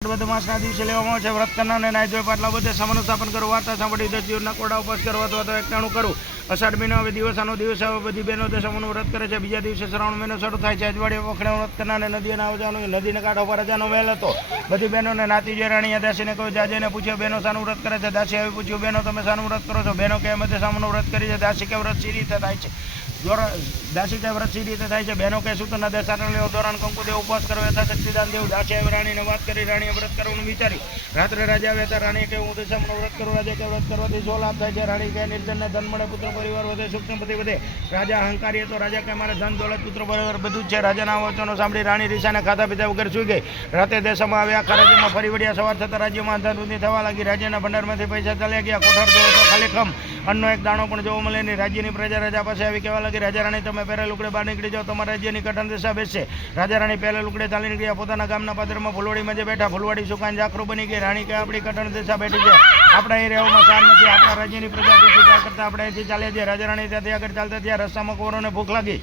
માસના દિવસે લેવામાં આવે છે. વ્રત કરનારને નાઈ ધોઈ પાટલા બધે સામાનું સ્થાપન કરો, વાર્તા સાંભળી 10 દિવસના કોડા ઉપવાસ કરવા અથવા તો એકટાણું કરું. અષાઢ મહિનો હવે દિવસનો દિવસ આવે, બધી બહેનો દશામાનું વ્રત કરે છે. બીજા દિવસે શ્રાવણ મહિનો શરૂ થાય છે. અજવાળીએ વખણે વ્રત કરનારને નદીએ આવવાનું, નદીના કાંઠો પર રજાનો મહેલ હતો. બધી બહેનોને નાતી જે રાણીએ દાસીને કહ્યું, જાજેને પૂછ્યો બહેનો શાનું વ્રત કરે છે. દાસી આવી પૂછ્યું, બહેનો તમે શાનું વ્રત કરો છો. બહેનો કે અમે દશામાનું વ્રત કરી છે. દાસી કે વ્રત સી રીતે થાય છે. દાસી કે વ્રત સી રીતે થાય છે. બહેનો કે સૂતરના દશાટણ લેવો, દોરાન કંકુ દેવ, ઉપવાસ કરો, યથાશક્તિદાન દેવું. દાસી આવી રાણીને વાત કરી. રાણીએ વ્રત કરવાનું વિચાર્યું. રાત્રે રાજા આવ્યા હતા. રાણીએ કહ્યું, હું દશામાનું વ્રત કરું. રાજા કે વ્રત કરવાથી શું લાભ થાય છે. રાણી કે નિર્જનને ધન મળે, પુત્ર પરિવાર વધે, સુખ સંપત્તિ વધે. રાજા અહંકારી હતો. રાજા કે મારે ધન દોલત પુત્ર પરિવાર બધું જ છે. રાજાના વચનો સાંભળી રાણી રીસાને ખાધા પીધા વગર સુઈ ગઈ. રાતે દેશમાં આવ્યા, આખા રાજ્યમાં ફરી વળ્યા. સવાર થતાં રાજ્યમાં અંધાધૂંધી થવા લાગી. રાજ્યના ભંડારમાંથી પૈસા ચાલ્યા ગયા. કોઠાર જોયો તો ખાલી ખમ, અન્નનો એક દાણો પણ જોવા મળે નહીં. રાજ્યની પ્રજા રાજા પાસે આવી કહેવા લાગી, રાજા રાણી તમે પહેલા લુકડે બહાર નીકળી જાઓ, તમારા રાજ્યની કઠણ દશા બેસશે. રાજા રાણી પહેલા લુકડે ચાલી નીકળ્યા. પોતાના ગામના પાદરમાં ફૂલવાડીમાં જે બેઠા. ફૂલવાડી સુકાન ઝાખરું બની ગઈ. રાણી કે આપણી કઠણ દશા બેઠી છે, આપણે અહીં રહેવામાં સાર નથી. આપણા રાજ્યની પ્રજા ત્યાં કરતા આપણે અહીંથી ચાલ્યા છીએ. રાજા રાણી ત્યાંથી આગળ ચાલતા ત્યાં રસ્તામાં કૌરવોને ભૂખ લાગી.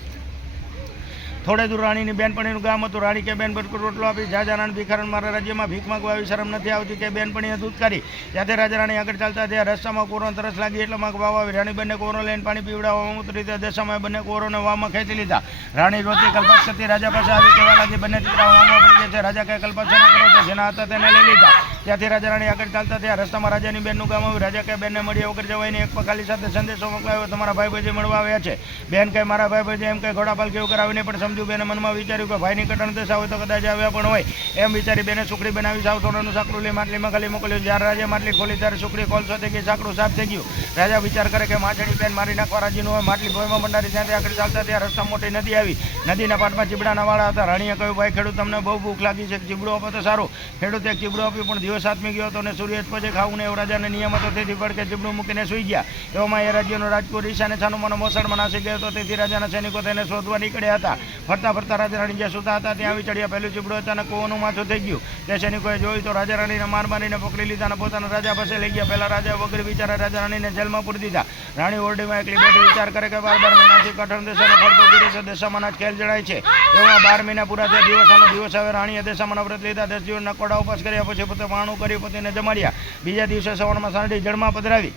થોડે દૂર રાણીની બેનપણીનું ગામ હતું. રાણી કે બેન બટકું રોટલો આપી. રાજા રાણી ભિખારણ મારા રાજ્યમાં ભીખ માંગવા આવી શરમ નથી આવતી કે બેનપણીએ દૂધ કાઢી. ત્યાંથી રાજા રાણી આગળ ચાલતા ત્યાં રસ્તામાં કોરોને તરસ લાગી એટલે માંગ વાવ આવી. રાણી બંને કોરો લઈને પાણી પીવડાવવામાં ઉતરી. ત્યાં દશામાં બંને કોરોને વાવમાં ખેંચી લીધા. રાણી રોતી કલ્પાસ કરતી રાજા પાસે આવી કહેવા લાગી, બંને દીકરા વાવમાં પડી ગયા છે. રાજા કે કલ્પાસ ના કરો છો, જેના હતા તેને લઈ લીધા. ત્યાંથી રાજા રાણી આગળ ચાલતા ત્યાં રસ્તામાં રાજાની બેનનું ગામ આવ્યું. રાજા કે બેનને મળ્યા વગર જવાયને એક પખાલી સાથે સંદેશો મોકલાવ્યો, તમારા ભાઈ ભાઈ મળવા આવ્યા છે. બેન કહે મારા ભાઈ ભાઈ એમ કહે ઘોડાપાલ કેવું કરાવીને પણ સમજુ. બેને મનમાં વિચાર્યું કે ભાઈની કટણ દશા હોય તો કદાચ આવ્યા પણ હોય. એમ વિચારી બેને સુખડી બનાવી. સાવ સોનાનું સાંકડું લઈ માટલીમાં ખાલી મોકલ્યું. જ્યારે રાજા માટલી ખોલી ત્યારે સુખડી કોલસો થઈ ગઈ, સાંકડું સાફ થઈ ગયું. રાજા વિચાર કરે કે માછડી બેન મારી નાખવા રાજીનું હોય. માટલી ભોયમાં ભંડારી ત્યાંથી આગળ ચાલતા ત્યાં રસ્તા મોટી નદી આવી. નદીના પાટમાં ચીબડાના વાળા હતા. રાણીએ કહ્યું, ભાઈ ખેડૂત તમને બહુ ભૂખ લાગી છે, ચીબડું આપો તો સારું. ખેડૂતે એક ચીબડું આપ્યું પણ દિવસ આથમી ગયો હતો અને સૂર્ય પછી ખાવું ને એવું રાજાને નિયમ હતો. તેથી પડકે ચીબડું મૂકીને સુઈ ગયા. એવામાં એ રાજ્યનો રાજકુળ ઈશાને છાનુમાનો મોસાળમાં નાસી ગયો હતો. તેથી રાજાના સૈનિકો તેને શોધવા નીકળ્યા હતા. ફરતા ફરતા રાજા રાણી જ્યાં સુતા હતા ત્યાં આવી ચડ્યા. પહેલું ચીબડું અચાનક કૂવાનું માથું થઈ ગયું. તે સૈનિકોએ જોયું તો રાજા રાણીને માર મારીને પકડી લીધા અને પોતાના રાજા પાસે લઈ ગયા. પહેલા રાજા વગર વિચારે રાજા રાણીને જેલમાં પૂરી દીધા. રાણી ઓરડીમાં એકલી બેઠી વિચાર કરે કે 12 મહિનાથી કઠણ દશાનો ફળ ભોગવી છે. દશામાના ખેલ જણાય છે. એવા 12 મહિના પૂરા થયા. દિવસનો દિવસ હવે રાણીએ દશામાના વ્રત લીધા. 10 દિવસના કોડા ઉપવાસ કર્યા. પછી પોતે પાણું કરી પોતાને જમાડ્યા. બીજા દિવસે સવારમાં સાંજે જળમાં પધરાવી.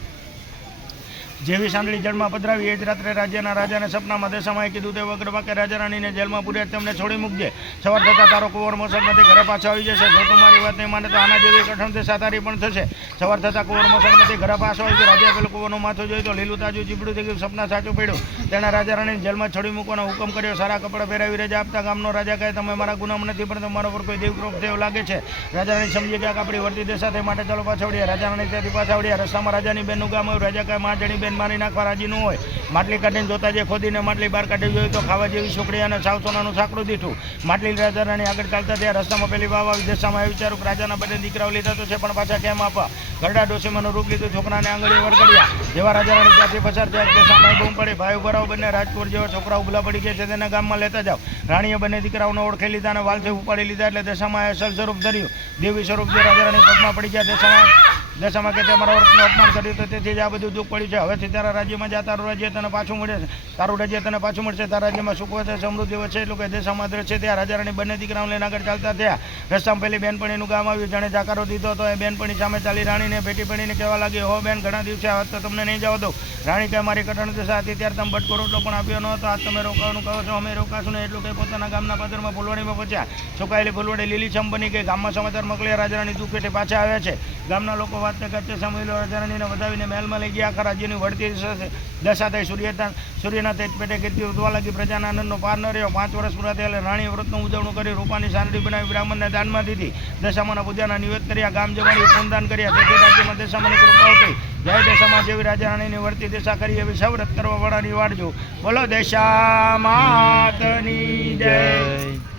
જેવી સાંડળી જળમાં પધરાવી એ જ રાત્રે રાજ્યના રાજાને સપનામાં દશામાએ કીધું તે વગર વાકે રાજા રાણીને જેલમાં પૂર્યા તેમને છોડી મૂકજે. સવાર થતાં તારો કુંવર મોસળમાંથી ઘરે પાછો આવી જશે. જો તું મારી વાત નહીં માને તો આના જેવી કઠણ દશા તારી પણ થશે. સવાર થતાં કુંવર મોસળમાંથી ઘરે પાછો આવી ગયો. રાજાએ પેલું કુંવરનું માથું જોયું તો લીલું તાજું ચીબડું થઈ ગયું. સપના સાચું પડ્યું. તેણે રાજા રાણીને જેલમાં છોડી મૂકવાનો હુકમ કર્યો. સારા કપડાં પહેરાવી રજા આપતા ગામનો રાજા કહે, તમે મારા ગુનામાં નથી પણ તમારા પર કોઈ દેવક્રોધ થયો લાગે છે. રાજા રાણી સમજી ગયા કે આપણી વર્તી દશા થઈ માટે ચાલો પાછા વળ્યા. રાજા રાણી ત્યાંથી પાછા વળ્યા. રસ્તામાં રાજાની બેનનું ગામ આવ્યું. રાજા કહે માજણી બેન મારી નાખવા રાજી ન હોય. માટલી કાઢીને જોતા જે ખોદીને માટલી બહાર કાઢી જોયું તો ખાવા જેવી સુખડી અને સાવ સોનાનું સાંકડું દીઠું. માટલી રાજા રાણી આગળ ચાલતા ત્યાં રસ્તામાં પેલી વાવ આવી. દશામાં વિચારું કે રાજાના બંને દીકરાઓ લીધા તો છે પણ પાછા કેમ આપવા. ગરડા ડોસીમાનું રૂપ લીધું. છોકરાને આંગળીએ વળગડ્યા. જેવા રાજા રાણી ત્યાંથી પસાર થયા દશામાં બૂમ પડી, ભાઈ ભરાવ બંને રાજકોટ જેવા છોકરાઓ ભૂલા પડી ગયા છે તેને ગામમાં લેતા જાઓ. રાણીએ બંને દીકરાઓને ઓળખી લીધા અને વાલથી ઉપાડી લીધા. એટલે દશામાં અસલ સ્વરૂપ ધર્યું. દેવી સ્વરૂપ જે રાજા રાણી પગમાં પડી ગયા. દશામાં કે તમારા વર્તનું અપમાન કર્યું તો તેથી જ આ બધું દુઃખ પડ્યું છે. હવેથી તારા રાજ્યમાં જા, તારું રાજ્ય તને પાછું મળે છે. તારું રાજ્ય તને પાછું મળશે. તારા રાજ્યમાં સુખ વધે, સમૃદ્ધિ વધશે. એટલું કે દશામાં દ્રશ્ય ત્યાં રાજા રાણી બંને દીકરાઓને લઈને આગળ ચાલતા થયા. રસ્તામાં પેલી બેનપણીનું ગામ આવ્યું. જાણે જાકારો દીધો તો એ બેનપણી સામે ચાલી રાણીને ભેટી પડીને કહેવા લાગી, હો બેન ઘણા દિવસે આવત તો તમને નહીં જવા દો. રાણી કે મારી કઠણ દશા હતી ત્યારે તમે બટકો રોટલો પણ આપ્યો ન હતો. આજ તમે રોકાવાનું કહો છો, અમે રોકાશું ને. એટલું કે પોતાના ગામના પાદરમાં ફૂલવાડીમાં પહોંચ્યા. સુકાયેલી ફૂલવાડી લીલીછમ બની ગઈ. ગામમાં સમાચાર મોકલ્યા. રાજા રાણી દુઃખ પેટે પાછા આવ્યા છે. ગામના લોકો વાત કરતે સમય રાજા રાણીને વધાવીને મહેલમાં લઈ ગયા. આખા રાજ્યની વળતી દશા થઈ. સૂર્યના તેજ પેટે કીર્તિ ઉઠવા લાગી. પ્રજાના આનંદનો પાર ન રહ્યો. 5 વર્ષ પૂરા થયા. રાણીએ વ્રતનું ઉજવણું કરી. રૂપાની સાંડળી બનાવી બ્રાહ્મણને દાનમાં દીધી. દશામાના પૂજાના નિવેદ કર્યા. ગામ જમાડી પૂનદાન કર્યા. તેથી રાજ્યમાં દશામાની કૃપા થઈ. જય દશામાં જેવી રાજા રાણીની વર્તી દશા કરી એવી સૌ વ્રત કરવા વાળાની વાળજો. બોલો દશા માતની જય.